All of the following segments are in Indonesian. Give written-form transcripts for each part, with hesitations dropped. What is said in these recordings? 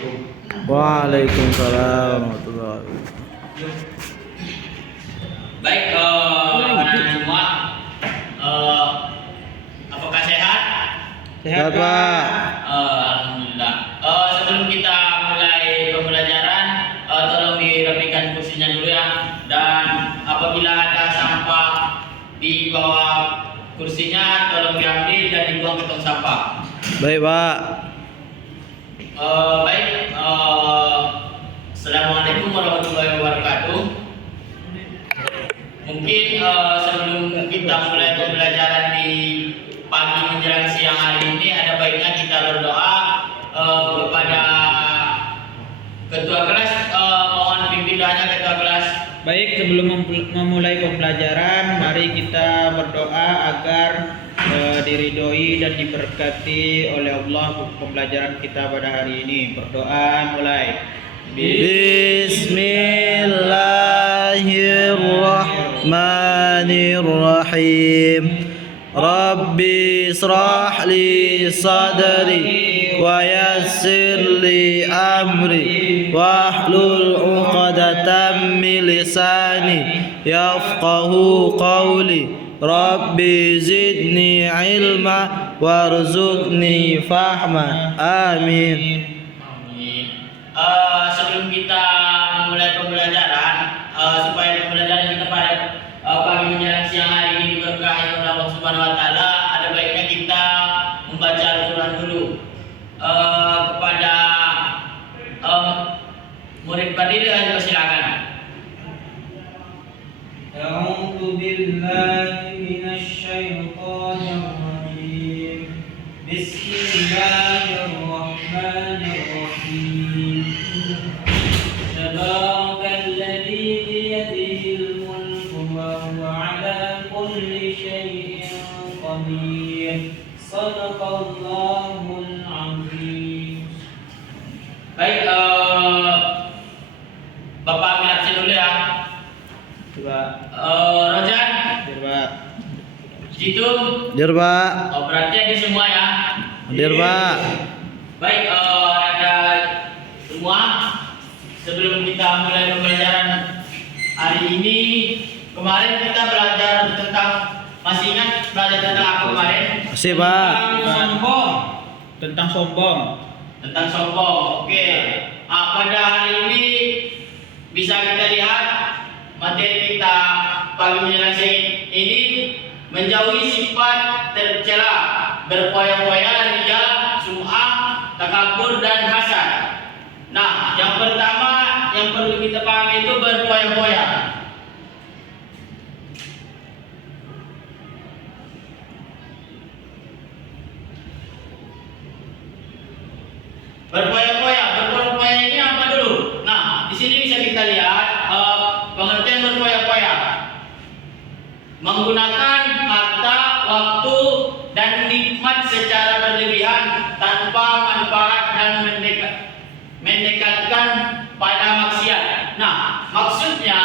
Assalamualaikum. Waalaikumsalam warahmatullahi wabarakatuh. Baik, anak semua, apakah sehat? Sehat, Pak. Alhamdulillah. Sebelum kita mulai pembelajaran, tolong dirapikan kursinya dulu ya. Dan apabila ada sampah di bawah kursinya, tolong diambil dan dibuang ke tong sampah. Baik, Pak. Baik, Assalamualaikum warahmatullahi wabarakatuh. Mungkin sebelum kita mulai pembelajaran di pagi menjelang siang hari ini, ada baiknya kita berdoa kepada ketua kelas. Mohon pimpin doanya ketua kelas. Baik, sebelum memulai pembelajaran, mari kita berdoa agar diridhoi dan diberkati oleh Allah pembelajaran kita pada hari ini. Berdoa mulai. Bismillahirrahmanirrahim. Rabbi israh li sadri wa yassir li amri wahlul 'uqdatam min lisani yafqahu qawli. Rabbi zidni ilma warzuqni fahma. Amin. Sebelum kita mulai pembelajaran, supaya pembelajaran kita pada pagi menjelang siang hari ini diberkahi oleh Allah Subhanahu Wa Taala, ada baiknya kita membaca Al-Quran dulu. Kepada murid Fadil, persilakan. A'udzu billahi minasy syaithanir rajim. Bismillahirrahmanirrahim. Tabarakalladzi biyadihil mulku wa huwa 'ala kulli syai'in qadir. Shadaqallahul 'azim. Baik, Bapak ambil absen dulu ya. Coba. Rojan, Coba. Jitu. Hadir, Pak. Berarti ada semua ya. Hadir, Pak. Baik, ada semua. Sebelum kita mulai pembelajaran hari ini, kemarin kita belajar tentang, masih ingat belajar tentang apa kemarin? Masih, Pak. Tentang sombong. Tentang sombong. Oke. Pada hari ini bisa kita lihat materi kita pagi menjelang siang ini, menjauhi sifat tercela, berfoya-foya, riya, sum'ah, takabur dan hasad. Nah, yang pertama yang perlu kita pahami itu berfoya-foya. Berfoya-foya ini apa dulu? Nah, di sini bisa kita lihat pengertian berfoya-foya. Menggunakan harta, waktu, dan nikmat secara berlebihan tanpa manfaat dan mendekatkan pada maksiat. Nah, maksudnya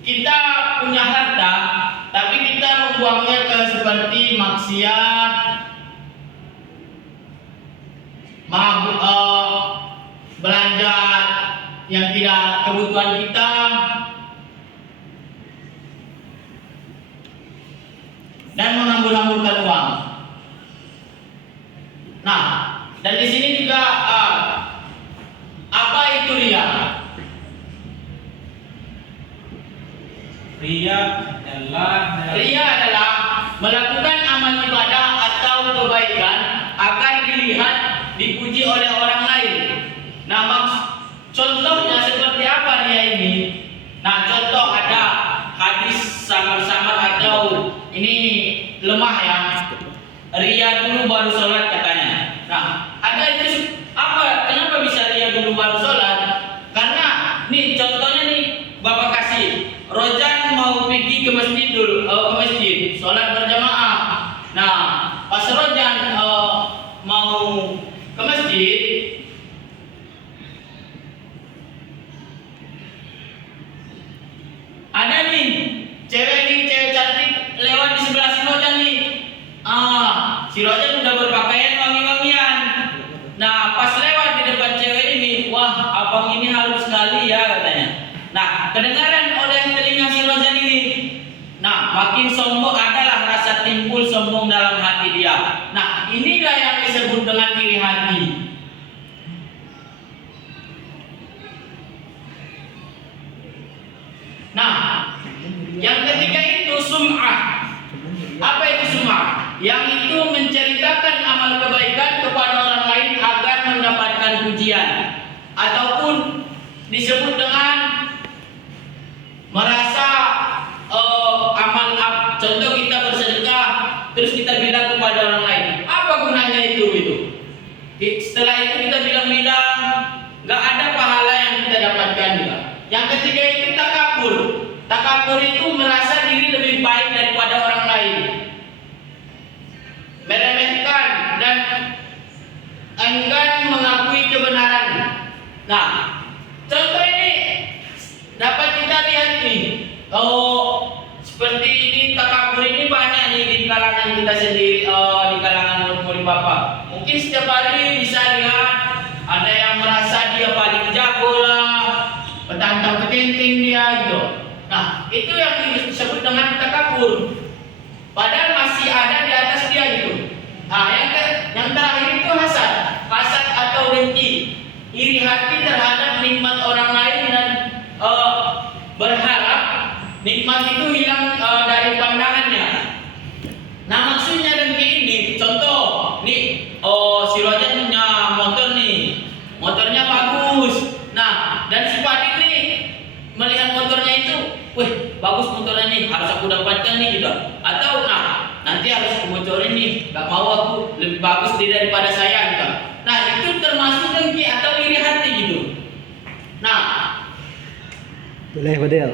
kita punya harta, tapi kita membuangnya ke seperti maksiat, belanja yang tidak kebutuhan kita, dan menghambur-hamburkan uang. Nah, dan di sini juga apa itu riya? Riya adalah melakukan amal ibadah atau kebaikan agar dilihat, dipuji oleh orang lain. Nah, contohnya seperti apa riya ini? Nah, contoh ada hadis samar-samar atau ini lemah ya. Riya dulu baru sholat katanya. Nah, ada itu apa? Kenapa bisa riya dulu baru sholat? Karena nih contohnya nih Bapak kasih, Rojan mau pergi ke masjid dulu, ke masjid, sholat berjamaah. Nah, pas Rojan mau ke masjid, ada nih cewek cantik lewat di sebelah si Rojan nih. Si Rojan udah berpakaian wangi-wangian. Nah, pas lewat di depan abang ini halus sekali ya katanya. Nah, kedengaran oleh telinga si Rozan ini. Nah, makin sombong adalah rasa timbul sombong dalam hati dia. Nah, inilah yang disebut dengan iri hati. Nah, yang ketiga itu sum'ah. Apa itu sum'ah? Yang itu menceritakan amal kebaikan kepada orang lain agar mendapatkan pujian, ataupun disebut dengan merasa contoh kita bersedekah terus kita bilang kepada orang lain, apa gunanya itu? Setelah itu kita bilang-bilang, nggak ada pahala yang kita dapatkan juga. Yang ketiga itu takabur. Takabur itu merasa diri lebih baik daripada orang lain, meremehkan dan enggan mengakui kebenaran. Nah, contoh ini dapat kita lihat nih. Seperti ini, takabur ini banyak nih di kalangan kita sendiri, di kalangan murid Bapak. Mungkin setiap hari bisa lihat ada yang merasa dia paling jago lah, petantang petinting dia gitu. Nah, itu yang disebut dengan takabur. Padahal masih ada di atas dia gitu. Nah, yang terakhir itu hasad. Hasad atau dengki, iri hati terhadap nikmat orang lain dan berharap nikmat itu hilang dari pandangannya. Nah, maksudnya dengki ini, contoh nih, si Rojan punya motor nih, motornya bagus. Nah, dan si Padin nih melihat motornya itu, wih bagus motornya nih, harus aku dapatkan nih gitu. Atau nanti harus aku bocorin nih, gak mau aku, lebih bagus dia daripada saya gitu. Nah, itu termasuk dengki atau iri hati gitu. Nah, Boleh Fadil.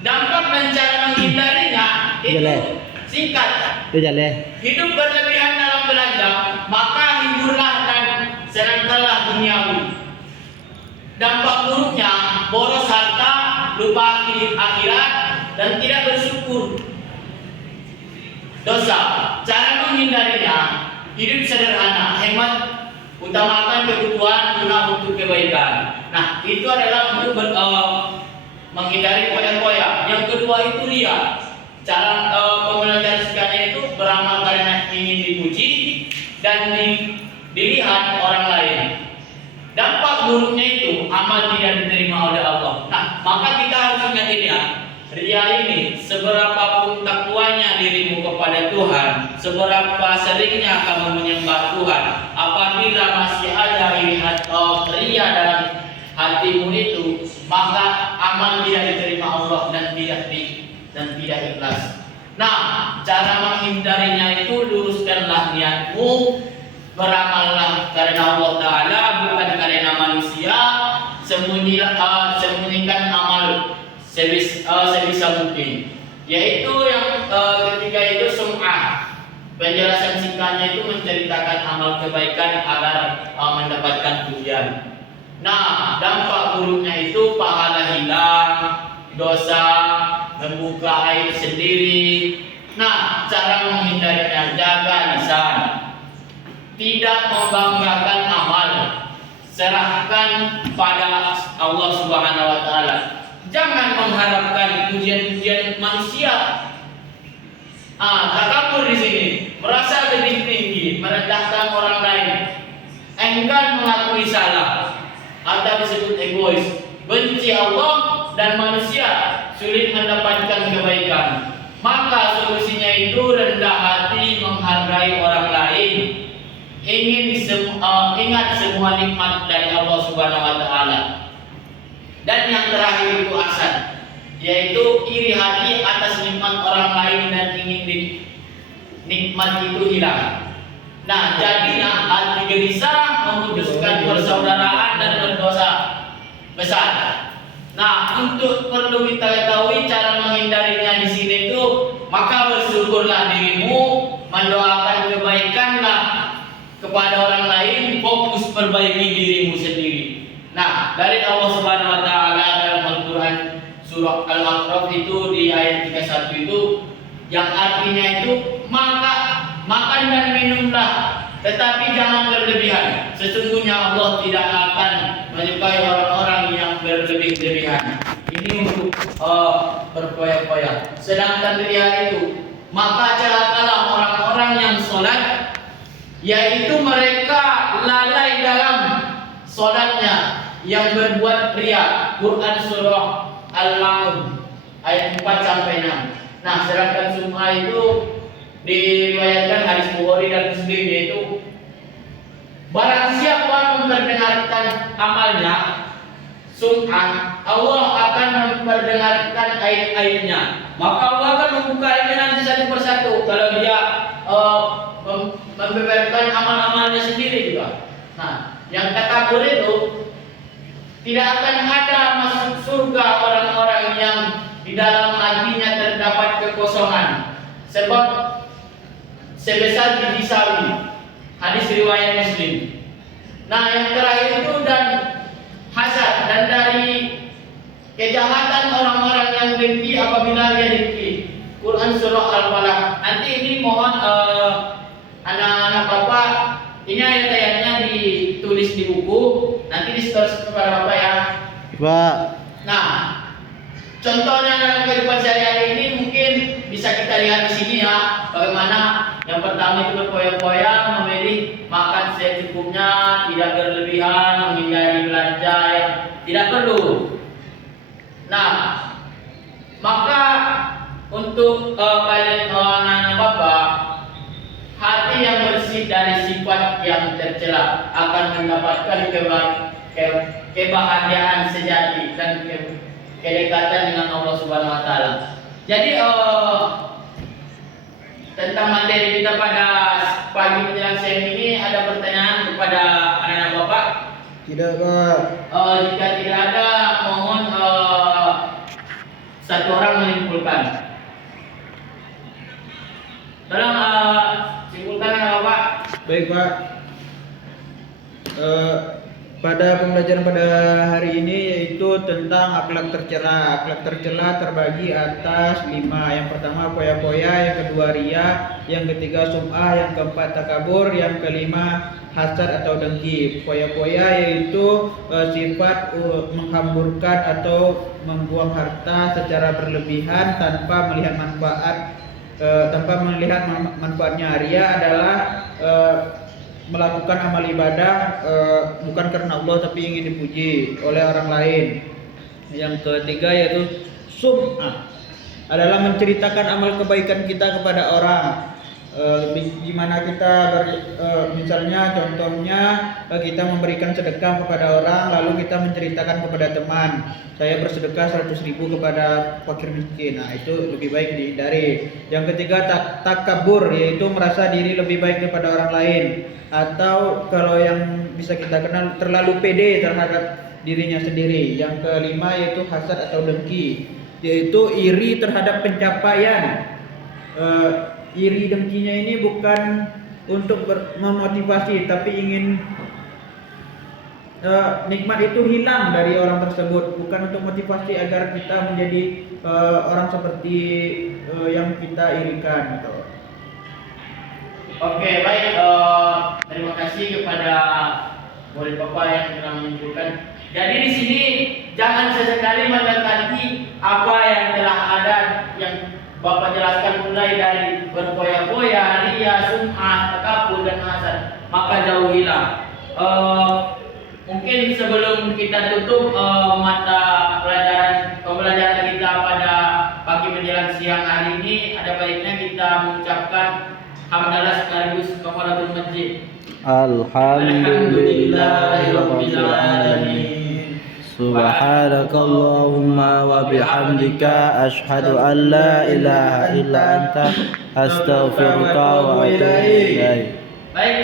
dampak dan cara menghindarinya itu Boleh. singkat. Boleh. Hidup berlebihan dalam belanja, maka hiburlah dan senangkanlah duniawi. Dampak buruknya, boros harta, lupa akhirat, dan tidak bersyukur. Dosa, cara menghindarinya, hidup sederhana, hemat, utamakan kebutuhan guna untuk kebaikan. Nah, itu adalah untuk menghindari foya-foya. Yang kedua itu ria. Cara merealisasikannya itu beramal karena ingin dipuji dan dilihat orang lain. Dampak buruknya itu amal tidak diterima oleh Allah. Nah, maka kita harus ingat ini ya. Ria ini, seberapa pun takwanya dirimu kepada Tuhan, seberapa seringnya kamu menyembah Tuhan, apabila masih ada ria dalam hatimu itu, maka amal tidak diterima Allah dan tidak ikhlas. Nah, cara menghindarinya itu luruskanlah niatmu, beramallah karena Allah Ta'ala, bukan karena manusia. Sembunyikan amal sebisa mungkin. Yaitu yang ketiga itu sum'ah. Penjelasan singkatnya itu menceritakan amal kebaikan agar mendapatkan pujian. Nah, dampak buruknya itu pahala hilang, dosa, membuka aib sendiri. Nah, cara menghindarinya, jaga lisan, tidak membanggakan amal, serahkan pada Allah Subhanahu wa Ta'ala. Jangan mengharapkan pujian-pujian manusia. Takabur di sini, merasa lebih tinggi, merendahkan orang lain, enggan mengakui salah, atau disebut egois, benci Allah dan manusia, sulit mendapatkan kebaikan. Maka solusinya itu rendah hati, menghargai orang lain, ingat semua nikmat dari Allah Subhanahu wa Ta'ala. Dan yang terakhir itu hasad, yaitu iri hati atas nikmat orang lain dan ingin nikmat itu hilang. Nah, jadinya hati gelisah, memutuskan persaudaraan dan berdosa besar. Nah, untuk perlu kita ketahui cara menghindarinya di sini itu, maka bersyukurlah dirimu, mendoakan kebaikanlah kepada orang lain, fokus perbaiki dirimu sendiri. Nah, dari Allah Subhanahu wa Ta'ala dalam Al-Quran surah Al-A'raf itu di ayat 31 itu, yang artinya itu, maka makan dan minumlah, tetapi jangan berlebihan. Sesungguhnya Allah tidak akan menyukai orang-orang berlebih-lebihan. Ini untuk berfoya-foya. Sedangkan ria itu, maka celakalah orang-orang yang sholat, yaitu mereka lalai dalam sholatnya, yang berbuat ria. Quran surah Al-Ma'un ayat 4 sampai 6. Nah, sedangkan sum'ah itu diriwayatkan hadis Bukhari dan Muslim, yaitu barang siapa memperdengarkan amalnya sum'ah, Allah akan memperdengarkan aib-aibnya. Maka Allah akan membuka aibnya nanti satu persatu kalau dia membeberkan amal-amalnya sendiri juga. Nah, yang takabur itu tidak akan ada masuk surga orang-orang yang di dalam hatinya terdapat kekosongan, sebab sebesar biji sawi. Hadis riwayat Muslim. Nah, yang terakhir itu dan hasad, dan dari kejahatan orang-orang yang dengki apabila dia dengki. Quran surah Al-Falaq. Nanti ini mohon anak-anak Bapak, ini ayat-ayatnya ditulis di buku, nanti di-store kepada Bapak ya. Pak. Nah, contohnya dalam kehidupan sehari-hari ini mungkin bisa kita lihat di sini ya. Bagaimana yang pertama itu berfoya-foya, memilih makan secukupnya, tidak berlebihan, menghindari belanja yang tidak perlu. Nah, maka untuk kalian anak-anak Bapak, hati yang bersih dari sifat yang tercela akan mendapatkan kebahagiaan sejati dan kedekatan dengan Allah Subhanahu wa taala. Jadi tentang materi kita pada pagi menjelang siang ini, ada pertanyaan kepada anak-anak Bapak? Tidak, Pak. Jika tidak ada, mohon satu orang menyimpulkan. Tolong simpulkan ya Bapak. Baik, Pak. Pada pembelajaran pada hari ini yaitu tentang akhlak tercela. Akhlak tercela terbagi atas 5. Yang pertama foya-foya, yang kedua ria, yang ketiga sum'ah, yang keempat takabur, yang kelima hasad atau dengki. Foya-foya yaitu sifat menghamburkan atau membuang harta secara berlebihan tanpa melihat manfaatnya. Ria adalah melakukan amal ibadah bukan karena Allah tapi ingin dipuji oleh orang lain. Yang ketiga yaitu sum'ah, adalah menceritakan amal kebaikan kita kepada orang. Gimana kita misalnya contohnya kita memberikan sedekah kepada orang, lalu kita menceritakan kepada teman, saya bersedekah 100.000 kepada fakir miskin. Nah, itu lebih baik dihindari. Yang ketiga takabur, yaitu merasa diri lebih baik daripada orang lain, atau kalau yang bisa kita kenal terlalu pede terhadap dirinya sendiri. Yang kelima yaitu hasad atau dengki, yaitu iri terhadap pencapaian. Iri dengkinya ini bukan untuk memotivasi, tapi ingin nikmat itu hilang dari orang tersebut, bukan untuk motivasi agar kita menjadi orang seperti yang kita irikan gitu. Oke, baik. Terima kasih kepada murid Bapak yang telah menunjukkan. Jadi di sini jangan sesekali mendekati apa yang telah ada yang Bapak jelaskan, mulai dari berfoya-foya, ria, sum'ah, takabur dan hasad, maka jauhilah. Mungkin sebelum kita tutup mata pembelajaran kita pada pagi menjelang siang hari ini, ada baiknya kita mengucapkan hamdalah sekaligus kafaratul masjid. Alhamdulillahirabbil alamin. Subhanakallahumma wa bihamdika asyhadu an la ilaha illa anta astaghfiruka wa atubu ilaik. Baik.